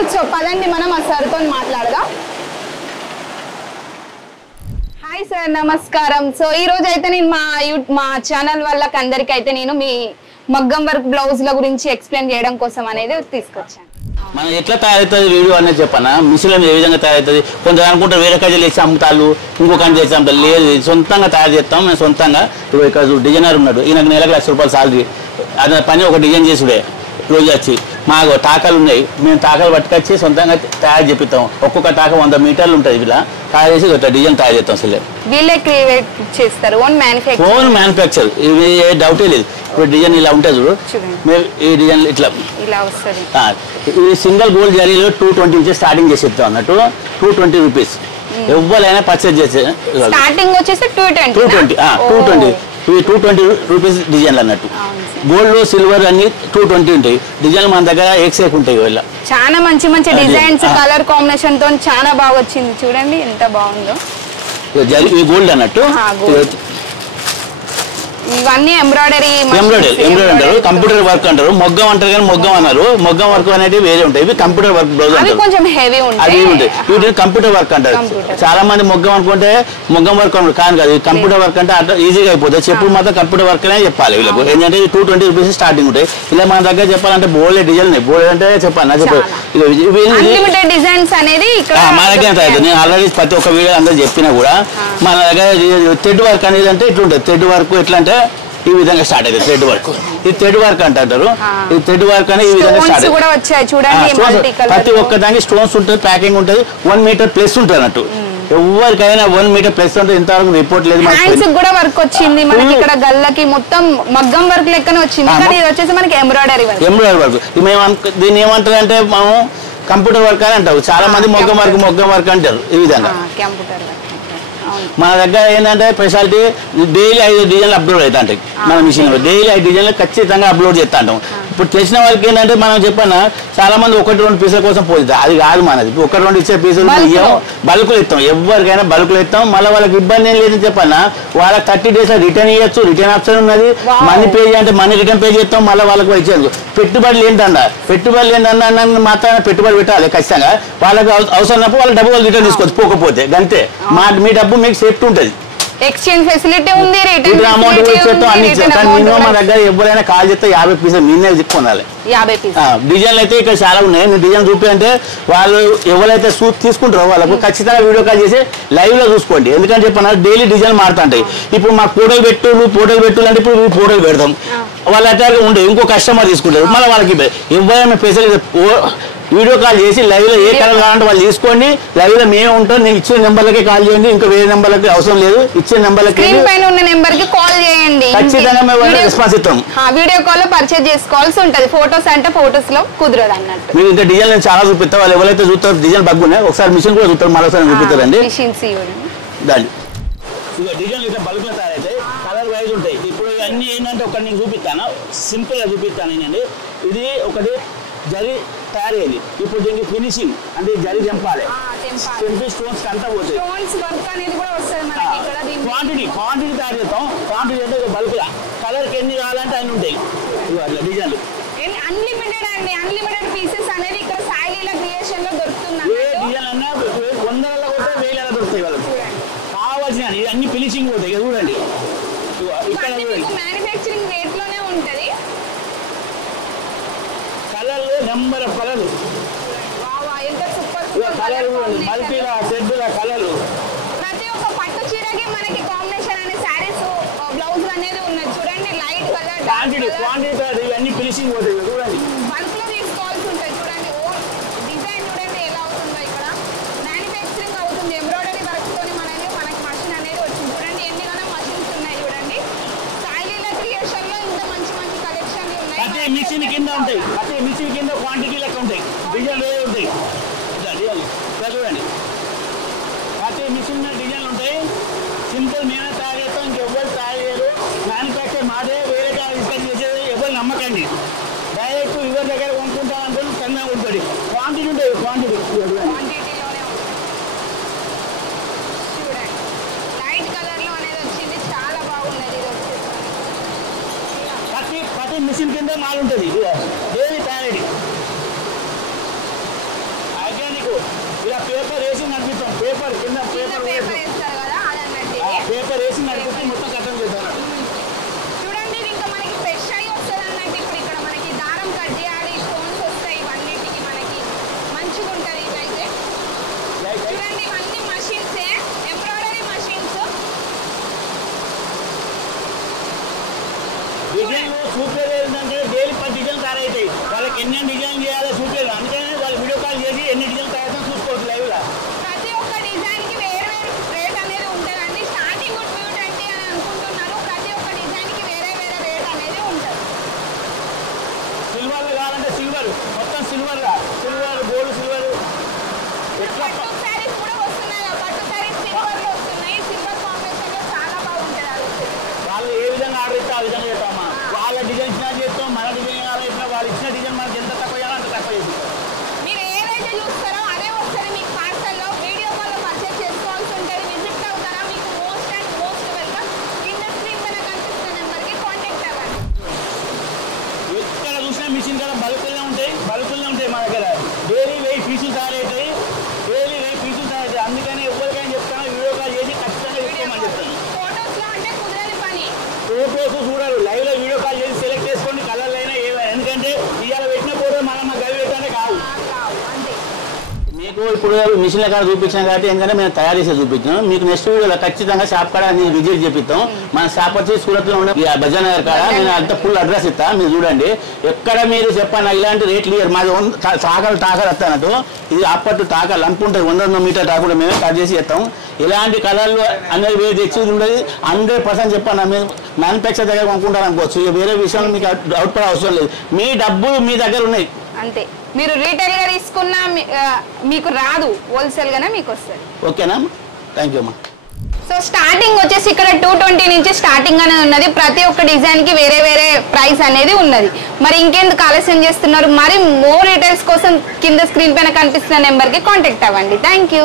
చేస్తున్నారు. సో పదండి మనం ఆ సార్తో మాట్లాడదాం. హాయ్ సార్, నమస్కారం. సో ఈ రోజు అయితే నేను మా ఛానల్ వాళ్ళకి అందరికి అయితే నేను మీ మగ్గం వర్క్ బ్లౌజ్ల గురించి ఎక్స్ప్లెయిన్ చేయడం కోసం అనేది తీసుకొచ్చాను. మనం ఎట్లా తయారవుతుంది వీడియో అనేది చెప్పనా, మిషన్ ఏ విధంగా తయారవుతుంది. కొందరు అనుకుంటారు వేరే కజలు వేసి అమ్ముతారు, ఇంకొక అని చేసి అమ్ముతారు. లేదు, సొంతంగా తయారు చేస్తాం మేము సొంతంగా. ఇప్పుడు ఇక్కడ డిజైనర్ ఉన్నాడు, ఈయనకు నెలకు ₹1,00,000 సాలరీ. అది పని ఒక డిజైన్ చేసుడే రోజు వచ్చి మాకు టాకాలు ఉన్నాయి, మేము టాకాలు పట్టుకొచ్చి సొంతంగా తయారు చేపిస్తాం. ఒక్కొక్క టాక 100 మీటర్లు ఉంటుంది. ఇలా తయారు చేసి ఒక డిజైన్ తయారు చేస్తాం. అసలు వీళ్ళే క్రియేట్ చేస్తారు, ఓన్ మ్యానుఫ్యాక్చర్. ఇది ఏ డౌటే లేదు. ఇప్పుడు డిజైన్ ఇలా ఉంటుంది చూడు, మేము ఈ డిజైన్ ఇట్లా వస్తుంది. ఇది సింగిల్ గోల్డ్ జరీలో 220 నుంచి స్టార్టింగ్ చేసి ఇస్తాం అన్నట్టు. ₹220 ఎవరైనా పర్చేజ్ చేసే స్టార్టింగ్ వచ్చేసి 220 ఇవి ₹220 డిజైన్లు అన్నట్టు. గోల్డ్ సిల్వర్ అన్ని 220 ఉంటాయి. డిజైన్లు మన దగ్గర ఎక్సేక్ ఉంటాయి. వీళ్ళ చాలా మంచి మంచి డిజైన్స్, కలర్ కాంబినేషన్ తో చాలా బాగా వచ్చింది. చూడండి ఎంత బాగుందో. ఈ గోల్డ్ అన్నట్టు. ఇవన్నీ ఎంబ్రాయిడరీ అంటారు, కంప్యూటర్ వర్క్ అంటారు. మొగ్గం అంటారు కానీ మొగ్గం అన్నారు. మొగ్గం వర్క్ అనేది వేరే ఉంటాయి. ఇవి కంప్యూటర్ వర్క్ బ్లౌజ్ అంటారు, కొంచెం హెవీ ఉంటాయి. వీటిని కంప్యూటర్ వర్క్ అంటారు. చాలా మంది మొగ్గం అనుకుంటే మొగ్గం వర్క్ కాదు కదా. కంప్యూటర్ వర్క్ అంటే అట్లా ఈజీగా అయిపోతుంది. చెప్పుడు మాత్రం కంప్యూటర్ వర్క్ అనే చెప్పాలి వీళ్ళకు. ఏంటంటే ₹220 స్టార్టింగ్ ఉంటాయి. ఇలా మన దగ్గర చెప్పాలంటే బోలే డిజైన్ బోలే అంటే చెప్పాలి డిజైన్స్ అనేది మన దగ్గర. నేను ఆల్రెడీ ప్రతి ఒక్క వీడియో అందరూ చెప్పినా కూడా మన దగ్గర థ్రెడ్ వర్క్ అనేది అంటే ఇట్లుంటుంది. థ్రెడ్ వర్క్ ఎట్లా అంటే ఈ విధంగా స్టార్ట్ అవుతుంది. థ్రెడ్ వర్క్, ఇది థ్రెడ్ వర్క్ అంటారు. ఈ థ్రెడ్ వర్క్ అని ఈ విధంగా స్టార్ట్ అవుతుంది. ప్రతి ఒక్క దానికి స్టోన్స్ ఉంటుంది, ప్యాకింగ్ ఉంటుంది. 1 మీటర్ ప్లస్ ఉంటుంది అన్నట్టు. ఎవరికైనా 1 మీటర్ ప్లస్ ఉంటుంది. ఇంతవరకు రిపోర్ట్ లేదు. కూడా వర్క్ వచ్చింది మనకి ఇక్కడ గల్లకి మొత్తం మగ్గం వర్క్ లెక్కనే వచ్చింది. కానీ ఇది వచ్చేసి మనకి ఎంబ్రాయిడరీ వర్క్. దీన్ని ఏమంటారు అంటే మనం కంప్యూటర్ వర్క్ అని అంటారు. చాలా మంది మొగ్గం వర్క్ అంటారు. ఈ విధంగా మన దగ్గర ఏంటంటే స్పెషాలిటీ డైలీ 5 డిజైన్లు అప్లోడ్ అవుతా ఉంటాయి. మన మిషన్ డైలీ 5 డిజైన్లు ఖచ్చితంగా అప్లోడ్ చేస్తా ఉంటాం. ఇప్పుడు తెలిసిన వాళ్ళకి ఏంటంటే మనం చెప్పన్నా చాలా మంది 1-2 పీసుల కోసం పోతుంది. అది కాదు మనది. 1-2 ఇచ్చే పీసులు బల్కులు ఇస్తాం. ఎవరికైనా బల్కులు ఇస్తాం. మళ్ళీ వాళ్ళకి ఇబ్బంది ఏం లేదని చెప్పన్నా వాళ్ళకి 30 days రిటర్న్ ఇవ్వచ్చు. రిటర్న్ ఆప్షన్ ఉన్నది. మనీ పే అంటే మనీ రిటర్న్ పే చేస్తాం. మళ్ళీ వాళ్ళకి ఇచ్చేందుకు పెట్టుబడులు ఏంటన్నా మాత్రమే పెట్టుబడి పెట్టాలి ఖచ్చితంగా. వాళ్ళకి అవసరమైనప్పుడు వాళ్ళ డబ్బు వాళ్ళు రిటర్న్ తీసుకోవచ్చు. పోకపోతే అంతే. మీ డబ్బు మీకు సేఫ్టీ ఉంటుంది. ఎక్స్చేంజ్ ఫెసిలిటీ ఉంది. అమౌంట్ మినిమం మా దగ్గర ఎవరైనా కాల్ చేస్తే 50 పీసులు మీనే కొనాలి. డిజైన్లు అయితే ఇక్కడ చాలా ఉన్నాయి. నేను డిజైన్ చూపి అంటే వాళ్ళు ఎవరైతే తీసుకుంటారో వాళ్ళకు ఖచ్చితంగా వీడియో కాల్ చేసి లైవ్ లో చూసుకోండి. ఎందుకంటే చెప్పిన డైలీ డిజైన్ మారుతుంటాయి. ఇప్పుడు మాకు ఫోటోలు పెట్టు అంటే ఇప్పుడు ఫోటోలు పెడతాం. వాళ్ళు అట్లాగే ఉండే ఇంకో కస్టమర్ తీసుకుంటారు. మళ్ళీ వాళ్ళకి ఎవరైనా ఫెసిలిటీ వీడియో కాల్ చేసి లైవ్ లో ఏ కలర్ కావాలంటే వాళ్ళు తీసుకోండి. లైవ్ లో మేము ఉంటాం. నేను ఇచ్చిన నెంబర్లకి కాల్ చేయండి. ఇంకా వేరే నెంబర్లకి అవసరం లేదు. ఇచ్చిన నెంబర్లకి కాల్ చేయండి. ఖచ్చితంగా మేము రెస్పాన్స్ ఇస్తాం. వీడియో కాల్ లో పర్చేజ్ చేసుకోవాల్సి ఉంటుంది. ఫోటోస్ అంటే ఫోటోస్ లో కుదరదు అన్నట్టు. మీరు ఇంకా డిజైన్ నేను చాలా చూపిస్తాం. వాళ్ళు ఎవరైతే చూస్తారు డిజైన్ బగ్గున్నాయి ఒకసారి మిషన్ కూడా చూస్తారు. మరోసారి చూపిస్తారండి. దాన్ని డిజైన్ ఇట్లా బల్క్ లో తయారైతే కలర్ వైజ్ ఉంటాయి. ఇప్పుడు అన్ని ఏంటంటే ఒకటి నేను చూపిస్తాను, సింపుల్ గా చూపిస్తాను. ఏంటంటే ఇది ఒకటి జరి తయారయ్యేది. ఇప్పుడు దీనికి ఫినిషింగ్ అంటే జరి తెంపాలి. స్టోన్స్ అంతా పోతాయి. క్వాంటిటీ తయారు చేస్తాం. క్వాంటిటీ అంటే బల్క్ లా కలర్కి ఎన్ని కావాలంటే అన్ని ఉంటాయి. అట్లా డిజైన్లు అన్లిమిటెడ్ పీసెస్ అనేది ఇక్కడ సాయిలీల క్రియేషన్ లో దొరుకుతుంది. ఏ డిజైన్ అన్నా 100లలో కొట్టే 1000 దొరుకుతాయి వాళ్ళకి కావాల్సిన. అన్ని ఫినిషింగ్ పోతాయి. చూడండి ఇక్కడ మ్యానుఫ్యాక్చరింగ్ రేట్ లోనే ఉంటది. కలర్లు నెంబర్ ఆఫ్ కలర్లు మల్టీలా సెడ్ల కలర్లు. ప్రతి ఒక్క పట్టు చీరకి మనకి కాంబినేషన్ అనే సారీస్ బ్లౌజ్ అనేది ఉన్నది. చూడండి లైట్ కలర్ క్వాంటిటీ ఇవన్నీ ఫినిషింగ్ పోతాయి. చూడండి బల్క్ లో తీసుకోవాల్సి ఉంటుంది. చూడండి డిజైన్ చూడండి ఎలా అవుతుందో. ఇక్కడ మ్యానుఫ్యాక్చరింగ్ అవుతుంది. ఎంబ్రాయిడరీ వర్క్ తోని మనకి మషిన్ అనేది వచ్చింది. చూడండి ఎన్ని మషిన్స్ ఉన్నాయి. చూడండి సాయిలీల క్రియేషన్ లో ఇంత మంచి మంచి కలెక్షన్లు ఉన్నాయి. ప్రతి మిషన్ కింద ఉంటాయి. ప్రతి మిషన్ కింద క్వాంటిటీ లెక్క ఉంటాయి. డిజైన్ వేరే ఉంటాయి. చూడండి ప్రతి మిషన్ డిజైన్లు ఉంటాయి. సింపుల్ మేమే తయారు చేస్తాం. ఇంకెవ్వరు తయారు చేయరు. మ్యానుఫ్యాక్చర్ మాదే. వేరే ఇన్స్పెక్ట్ చేసేది ఎవరు నమ్మకండి. డైరెక్ట్ ఎవరి దగ్గర కొనుక్కుంటాం అంటే కన్నా ఉంటుంది. క్వాంటిటీ ఉంటాయి. క్వాంటిటీ ప్రతి మిషన్ కింద మాల్ ఉంటుంది. ఏది తయారీ మీకు ఇలా పేపర్ వేసి నడిపిస్తాం. పేపర్ కింద పేపర్ వేస్తారు కదా అదన్నట్టు పేపర్ వేసి నడిపిస్తే మొత్తం కట్టం చేద్దాం. చూడండి ఇది ఇంకా మనకి ఫ్రెష్ అయ్యి వస్తుంది అన్నట్టు. ఇప్పుడు ఇక్కడ మనకి దారం కట్ చేయాలి, స్టోన్స్ వస్తాయి, ఇవన్నిటికి మనకి మంచిగా ఉంటుంది. ఇదైతే చూడండి ఇవన్నీ మషిన్సే, ఎంబ్రాయిడరీ మషిన్స్. డిజైన్ చూపేది ఏంటంటే డైలీ 10 డిజైన్ తయారవుతాయి. వాళ్ళకి ఎన్ని డిజైన్ చేయాలో చూపేది. అందుకని వాళ్ళు వీడియో కాల్ చేసి ఎన్ని డిజైన్ తయారు చూసుకోవచ్చు లైవ్ లా. ప్రతి ఒక్క డిజైన్ కి వేరే వేరే రేట్ అనేది ఉంటుందండి. స్టార్టింగ్ 220 అని అనుకుంటున్నారు. ప్రతి ఒక్క డిజైన్ కి వేరే వేరే రేట్ అనేది ఉంటుంది. సిల్వర్ కావాలంటే సిల్వర్, మొత్తం సిల్వర్ గా, సిల్వర్ గోల్డ్ సిల్వర్ ఎట్లా పట్టు శారీస్ కూడా వస్తున్నాయి. పట్టు శారీస్ సిల్వర్ లో వస్తున్నాయి. సిల్వర్ కాంబినేషన్ లో చాలా బాగుంటుంది. అది వాళ్ళు ఏ విధంగా ఆర్డర్ ఇస్తే ఆ విధంగా చేస్తామా. వాళ్ళ డిజైన్ చేస్తాం, మన డిజైన్ కావాలంటే వాళ్ళు ఇచ్చిన డిజైన్ మనకి ఎంత తక్కువ చేయాలో అంత తక్కువ చేస్తాం. మీరు ఏదైతే చూస్తారో అదే వస్తుంది మీకు పార్సల్లో. వీడియో కాల్ లో పర్చేస్ చేసుకోవాల్సి ఉంటుంది. విజిట్ అవుతారా? మీకు మోస్ట్ అండ్ మోస్ట్ వెల్కమ్. కింద స్క్రీన్ పైన కనిపిస్తున్న నెంబర్కి కాంటాక్ట్ అవ్వండి. ఎక్కడ చూసినా మిషన్ కదా బల్కులనే ఉంటాయి, బల్కులనే ఉంటాయి. మా దగ్గర డైలీ 1000 పీసులు తయారవుతాయి, డైలీ 1000 పీసులు తయారవుతాయి. అందుకని ఎవరికైనా చెప్తాను, వీడియో కాల్ చేసి ఖచ్చితంగా చెప్తామని చెప్తాను. ఫోటోస్ లో అంటే కుదరని పని. ఫోటోస్ చూడరు, లైవ్ లో వీడియో కాల్ చేసి సెలెక్ట్ చేసుకోండి కలర్లు అయినా ఏమైనా. ఎందుకంటే ఇవాళ పెట్టిన ఫోటో మనం గవి పెట్టానే కాదు. అంతే. మీకు ఇప్పుడు మిషన్ కాడ చూపించాం కాబట్టి ఎందుకంటే మేము తయారు చేసి చూపించాం. మీకు నెక్స్ట్ వీడియోలో ఖచ్చితంగా షాప్ కాడ నేను విజిట్ చేపిస్తాం. మన షాప్ వచ్చి సూరత్లో ఉన్న భజన్ నగర్ కాడ నేను అంత ఫుల్ అడ్రస్ ఇస్తాను. మీరు చూడండి ఎక్కడ మీరు చెప్పండి ఇలాంటి రేట్లు ఇయర్ మాది టాకలు వస్తానట్టు. ఇది అప్పట్టు టాకలు అనుకుంటే 100 మీటర్ టాకులు మేమే కట్ చేసి ఇస్తాం. ఇలాంటి కలర్లు అనేది వేరే తెచ్చేది ఉండదు. 100% చెప్పాను. మీరు మ్యానుఫ్యాక్చర్ దగ్గర కొనుక్కుంటారు అనుకోవచ్చు. ఇక వేరే విషయంలో మీకు డౌట్ పడే అవసరం లేదు. మీ డబ్బులు మీ దగ్గర ఉన్నాయి అంతే. మీరు రీటైల్ గా తీసుకున్నా మీకు రాదు, హోల్సేల్ గానే మీకు వస్తుంది. ఓకేనా? థ్యాంక్ యూ అమ్మా. సో స్టార్టింగ్ వచ్చేసి ఇక్కడ 220 నుంచి స్టార్టింగ్ అనేది ఉన్నది. ప్రతి ఒక్క డిజైన్ కి వేరే వేరే ప్రైస్ అనేది ఉన్నది. మరి ఇంకెందుకు ఆలస్యం చేస్తున్నారు? మరి మోర్ డీటెయిల్స్ కోసం కింద స్క్రీన్ పైన కనిపిస్తున్న నెంబర్ కి కాంటాక్ట్ అవ్వండి. Thank you.